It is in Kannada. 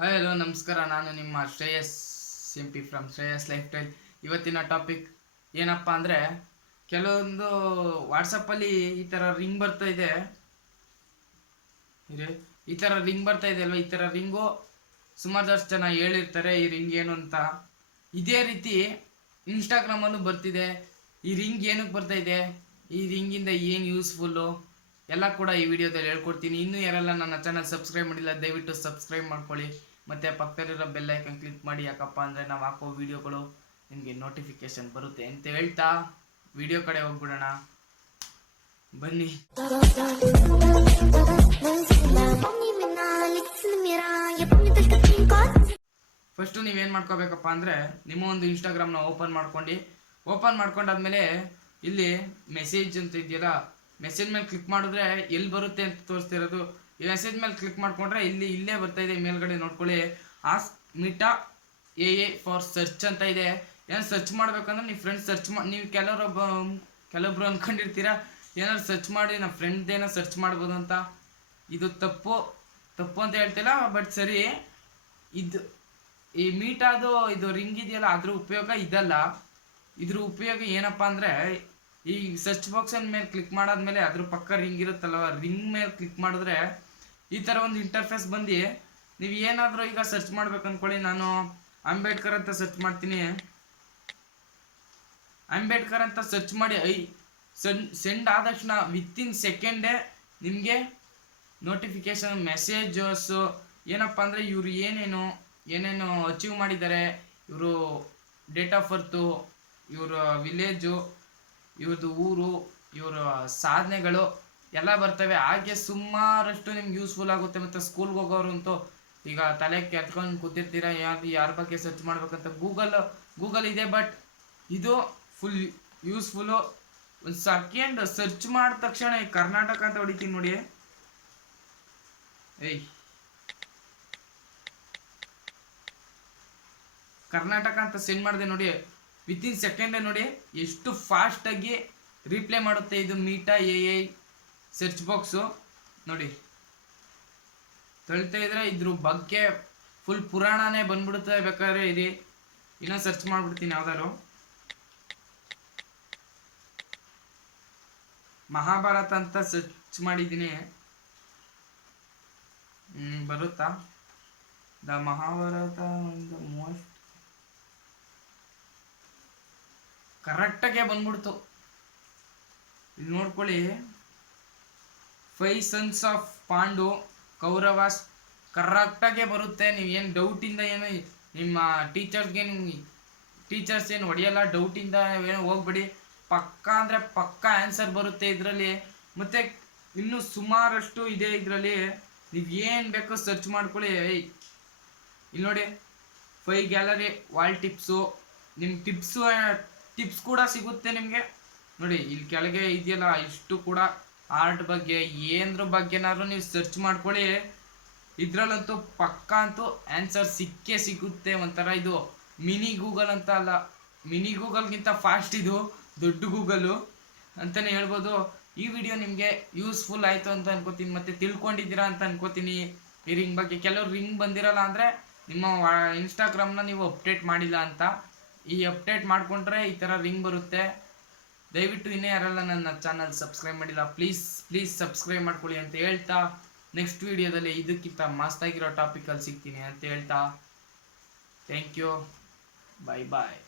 ಹಾಯ್ ಹಲೋ ನಮಸ್ಕಾರ. ನಾನು ನಿಮ್ಮ Shreyas M P from Shreyas lifestyle ಇವತ್ತಿನ ಟಾಪಿಕ್ ಏನಪ್ಪ ಅಂದರೆ, ಕೆಲವೊಂದು ವಾಟ್ಸಪ್ಪಲ್ಲಿ ಈ ಥರ ರಿಂಗ್ ಬರ್ತಾ ಇದೆ. ಈ ಥರ ರಿಂಗ್ ಬರ್ತಾ ಇದೆ ಅಲ್ವಾ? ಈ ಥರ ರಿಂಗು ಸುಮಾರು ಜನ ಹೇಳಿರ್ತಾರೆ, ಈ ರಿಂಗ್ ಏನು ಅಂತ. ಇದೇ ರೀತಿ ಇನ್ಸ್ಟಾಗ್ರಾಮಲ್ಲೂ ಬರ್ತಿದೆ. ಈ ರಿಂಗ್ ಏನಕ್ಕೆ ಬರ್ತಾ ಇದೆ? ಈ ರಿಂಗಿಂದ ಏನು ಯೂಸ್ಫುಲ್ಲು ಎಲ್ಲ ಕೂಡ ಈ ವಿಡಿಯೋದಲ್ಲಿ ಹೇಳ್ಕೊಡ್ತೀನಿ. ಇನ್ನೂ ಯಾರೆಲ್ಲ ನನ್ನ ಚಾನಲ್ ಸಬ್ಸ್ಕ್ರೈಬ್ ಮಾಡಿಲ್ಲ, ದಯವಿಟ್ಟು ಸಬ್ಸ್ಕ್ರೈಬ್ ಮಾಡ್ಕೊಳ್ಳಿ. ಮತ್ತು ಪಕ್ಕದಲ್ಲಿರೋ ಬೆಲ್ಲೈಕನ್ ಕ್ಲಿಕ್ ಮಾಡಿ ಯಾಕಪ್ಪ ಅಂದರೆ ನಾವು ಹಾಕೋ ವೀಡಿಯೋಗಳು ನಿಮಗೆ ನೋಟಿಫಿಕೇಶನ್ ಬರುತ್ತೆ ಅಂತ ಹೇಳ್ತಾ ವಿಡಿಯೋ ಕಡೆ ಹೋಗ್ಬಿಡೋಣ. ಬನ್ನಿ. ಫಸ್ಟು ನೀವೇನು ಮಾಡ್ಕೋಬೇಕಪ್ಪ ಅಂದರೆ ನಿಮ್ಮ ಒಂದು ಇನ್ಸ್ಟಾಗ್ರಾಮ್ನ ಓಪನ್ ಮಾಡ್ಕೊಂಡು ಓಪನ್ ಮಾಡ್ಕೊಂಡಾದ್ಮೇಲೆ ಇಲ್ಲಿ ಮೆಸೇಜ್ ಅಂತ ಇದೆಯಲ್ಲ ಮೆಸೇಜ್ ಮೇಲೆ ಕ್ಲಿಕ್ ಮಾಡಿದ್ರೆ ಎಲ್ಲಿ ಬರುತ್ತೆ ಅಂತ ತೋರಿಸ್ತಿರೋದು ಈ ಮೆಸೇಜ್ ಮೇಲೆ ಕ್ಲಿಕ್ ಮಾಡ್ಕೊಂಡ್ರೆ ಇಲ್ಲಿ, ಇಲ್ಲೇ ಬರ್ತಾ ಇದೆ ಮೇಲ್ಗಡೆ ನೋಡ್ಕೊಳ್ಳಿ. Ask Meta A I for search ಅಂತ ಇದೆ. ಏನು ಸರ್ಚ್ ಮಾಡ್ಬೇಕಂದ್ರೆ ನೀವು ಫ್ರೆಂಡ್ಸ್ ಸರ್ಚ್ ಮಾಡಿ ನೀವು ಕೆಲವರೊಬ್ಬ ಕೆಲವೊಬ್ರು ಅಂದ್ಕೊಂಡಿರ್ತೀರಾ ಏನಾದ್ರು ಸರ್ಚ್ ಮಾಡಿ ನಮ್ಮ ಫ್ರೆಂಡ್ ಏನೋ ಸರ್ಚ್ ಮಾಡ್ಬೋದು ಅಂತ. ಇದು ತಪ್ಪು ತಪ್ಪು ಅಂತ ಹೇಳ್ತಿಲ್ಲ ಬಟ್ ಸರಿ. ಇದು, ಈ ಮೀಟಾದು ಇದು ರಿಂಗ್ ಇದೆಯಲ್ಲ, ಅದ್ರ ಉಪಯೋಗ ಇದಲ್ಲ. ಇದ್ರ ಉಪಯೋಗ ಏನಪ್ಪಾ ಅಂದ್ರೆ, ಈ ಸರ್ಚ್ ಬಾಕ್ಸನ್ ಮೇಲೆ ಕ್ಲಿಕ್ ಮಾಡಾದ್ಮೇಲೆ ಅದ್ರ ಪಕ್ಕ ರಿಂಗ್ ಇರುತ್ತಲ್ವ ರಿಂಗ್ ಮೇಲೆ ಕ್ಲಿಕ್ ಮಾಡಿದ್ರೆ ಈ ಥರ ಒಂದು ಇಂಟರ್ಫೇಸ್ ಬಂದು, ನೀವು ಏನಾದರೂ ಈಗ ಸರ್ಚ್ ಮಾಡ್ಬೇಕು ಅನ್ಕೊಳ್ಳಿ. ನಾನು ಅಂಬೇಡ್ಕರ್ ಅಂತ ಸರ್ಚ್ ಮಾಡ್ತೀನಿ. ಅಂಬೇಡ್ಕರ್ ಅಂತ ಸರ್ಚ್ ಮಾಡಿ, ಐ ಸೆಂಡ್ ಸೆಂಡ್ ಆದ ತಕ್ಷಣ ವಿತಿನ್ ಸೆಕೆಂಡೇ ನಿಮಗೆ ನೋಟಿಫಿಕೇಶನ್ ಮೆಸೇಜಸ್ಸು ಏನಪ್ಪ ಅಂದರೆ ಇವರು ಏನೇನು ಏನೇನು ಅಚೀವ್ ಮಾಡಿದ್ದಾರೆ, ಇವರು ಡೇಟ್ ಆಫ್ ಬರ್ತು ಇವರ ವಿಲೇಜು ಇವ್ರದ್ದು ಊರು, ಇವರ ಸಾಧನೆಗಳು ಎಲ್ಲ ಬರ್ತವೆ. ಹಾಗೆ ಸುಮಾರಷ್ಟು ನಿಮ್ಗೆ ಯೂಸ್ಫುಲ್ ಆಗುತ್ತೆ. ಮತ್ತು ಸ್ಕೂಲ್ಗೆ ಹೋಗೋರು ಅಂತೂ ಈಗ ತಲೆ ಕೆತ್ಕೊಂಡು ಕೂತಿರ್ತೀರಾ? ಯಾರು ಯಾರ ಬಗ್ಗೆ ಸರ್ಚ್ ಮಾಡ್ಬೇಕಂತ ಗೂಗಲ್ ಗೂಗಲ್ ಇದೆ ಬಟ್ ಇದು ಫುಲ್ ಯೂಸ್ಫುಲ್ಲು ಒಂದು ಸೆಕೆಂಡ್ ಸರ್ಚ್ ಮಾಡಿದ ತಕ್ಷಣ ಈ ಕರ್ನಾಟಕ ಅಂತ ಹೊಡಿತೀನಿ ನೋಡಿ. ಏಯ್. ಕರ್ನಾಟಕ ಅಂತ ಸೆಂಡ್ ಮಾಡಿದೆ ನೋಡಿ. ವಿತಿನ್ ಸೆಕೆಂಡ್ ನೋಡಿ ಎಷ್ಟು ಫಾಸ್ಟಾಗಿ ರಿಪ್ಲೈ ಮಾಡುತ್ತೆ ಇದು Meta A I search box ನೋಡಿ. ತಳ್ತಾ ಇದ್ರೆ ಇದ್ರ ಬಗ್ಗೆ ಫುಲ್ ಪುರಾಣನೇ ಬಂದ್ಬಿಡುತ್ತೆ ಬೇಕಾದ್ರೆ ಇರಿ ಇನ್ನೂ ಸರ್ಚ್ ಮಾಡ್ಬಿಡ್ತೀನಿ ಯಾವ್ದಾರು ಮಹಾಭಾರತ ಅಂತ ಸರ್ಚ್ ಮಾಡಿದ್ದೀನಿ. ಬರುತ್ತಾ? ದ ಮಹಾಭಾರತ ಒಂದು ಮೋಸ್ಟ್ ಕರೆಕ್ಟಾಗೆ ಬಂದ್ಬಿಡ್ತು. ಇಲ್ಲಿ ನೋಡ್ಕೊಳ್ಳಿ. Five sons of Pandu Kauravas ಕರೆಕ್ಟಾಗೆ ಬರುತ್ತೆ. ನೀವು ಏನು ಡೌಟಿಂದ ಏನು ನಿಮ್ಮ ಟೀಚರ್ಸ್ಗೆ ನಿಮ್ಗೆ ಟೀಚರ್ಸ್ ಏನು ಹೊಡೆಯಲ್ಲ, ಡೌಟಿಂದ ಏನು ಹೋಗ್ಬೇಡಿ. ಪಕ್ಕ ಅಂದರೆ ಪಕ್ಕ ಆನ್ಸರ್ ಬರುತ್ತೆ ಇದರಲ್ಲಿ. ಮತ್ತು ಇನ್ನೂ ಸುಮಾರಷ್ಟು ಇದೆ ಇದರಲ್ಲಿ. ನೀವು ಏನು ಬೇಕೋ ಸರ್ಚ್ ಮಾಡ್ಕೊಳ್ಳಿ. ಇಲ್ಲಿ ನೋಡಿ. ಫೈ ಗ್ಯಾಲರಿ, ವಾಲ್ ಟಿಪ್ಸು. ನಿಮ್ಮ ಟಿಪ್ಸು, ಟಿಪ್ಸ್ ಕೂಡ ಸಿಗುತ್ತೆ ನಿಮಗೆ. ನೋಡಿ ಇಲ್ಲಿ ಕೆಳಗೆ ಇದೆಯಲ್ಲ, ಇಷ್ಟು ಕೂಡ. ಆರ್ಟ್ ಬಗ್ಗೆ ಏನ್ರ ಬಗ್ಗೆನಾದ್ರು ನೀವು ಸರ್ಚ್ ಮಾಡ್ಕೊಳ್ಳಿ. ಇದರಲ್ಲಂತೂ ಪಕ್ಕ ಅಂತೂ ಆನ್ಸರ್ ಸಿಕ್ಕೇ ಸಿಗುತ್ತೆ ಒಂಥರ ಇದು ಮಿನಿ ಗೂಗಲ್ ಅಂತ ಅಲ್ಲ. ಮಿನಿ ಗೂಗಲ್ಗಿಂತ ಫಾಸ್ಟ್ ಇದು, ದೊಡ್ಡ ಗೂಗಲು ಅಂತಲೇ ಹೇಳ್ಬೋದು. ಈ ವಿಡಿಯೋ ನಿಮಗೆ ಯೂಸ್ಫುಲ್ ಆಯಿತು ಅಂತ ಅನ್ಕೋತೀನಿ, ಮತ್ತು ತಿಳ್ಕೊಂಡಿದ್ದೀರಾ ಅಂತ ಅನ್ಕೋತೀನಿ. ಈ ರಿಂಗ್ ಬಗ್ಗೆ ಕೆಲವ್ರು ರಿಂಗ್ ಬಂದಿರಲ್ಲ ಅಂದರೆ ನಿಮ್ಮ ಇನ್ಸ್ಟಾಗ್ರಾಮ್ನ ನೀವು ಅಪ್ಡೇಟ್ ಮಾಡಿಲ್ಲ ಅಂತ. ಈ ಅಪ್ಡೇಟ್ ಮಾಡಿಕೊಂಡ್ರೆ ಈ ಥರ ರಿಂಗ್ ಬರುತ್ತೆ. ದಯವಿಟ್ಟು ಇನ್ನೇ ಯಾರೆಲ್ಲ ನನ್ನ ಚಾನಲ್ ಸಬ್ಸ್ಕ್ರೈಬ್ ಮಾಡಿಲ್ಲ ಪ್ಲೀಸ್ ಪ್ಲೀಸ್ ಸಬ್ಸ್ಕ್ರೈಬ್ ಮಾಡ್ಕೊಳ್ಳಿ ಅಂತ ಹೇಳ್ತಾ ನೆಕ್ಸ್ಟ್ ವಿಡಿಯೋದಲ್ಲಿ ಇದಕ್ಕಿಂತ ಮಸ್ತಾಗಿರೋ ಟಾಪಿಕಲ್ಲಿ ಸಿಗ್ತೀನಿ ಅಂತ ಹೇಳ್ತಾ ಥ್ಯಾಂಕ್ ಯು ಬಾಯ್ ಬಾಯ್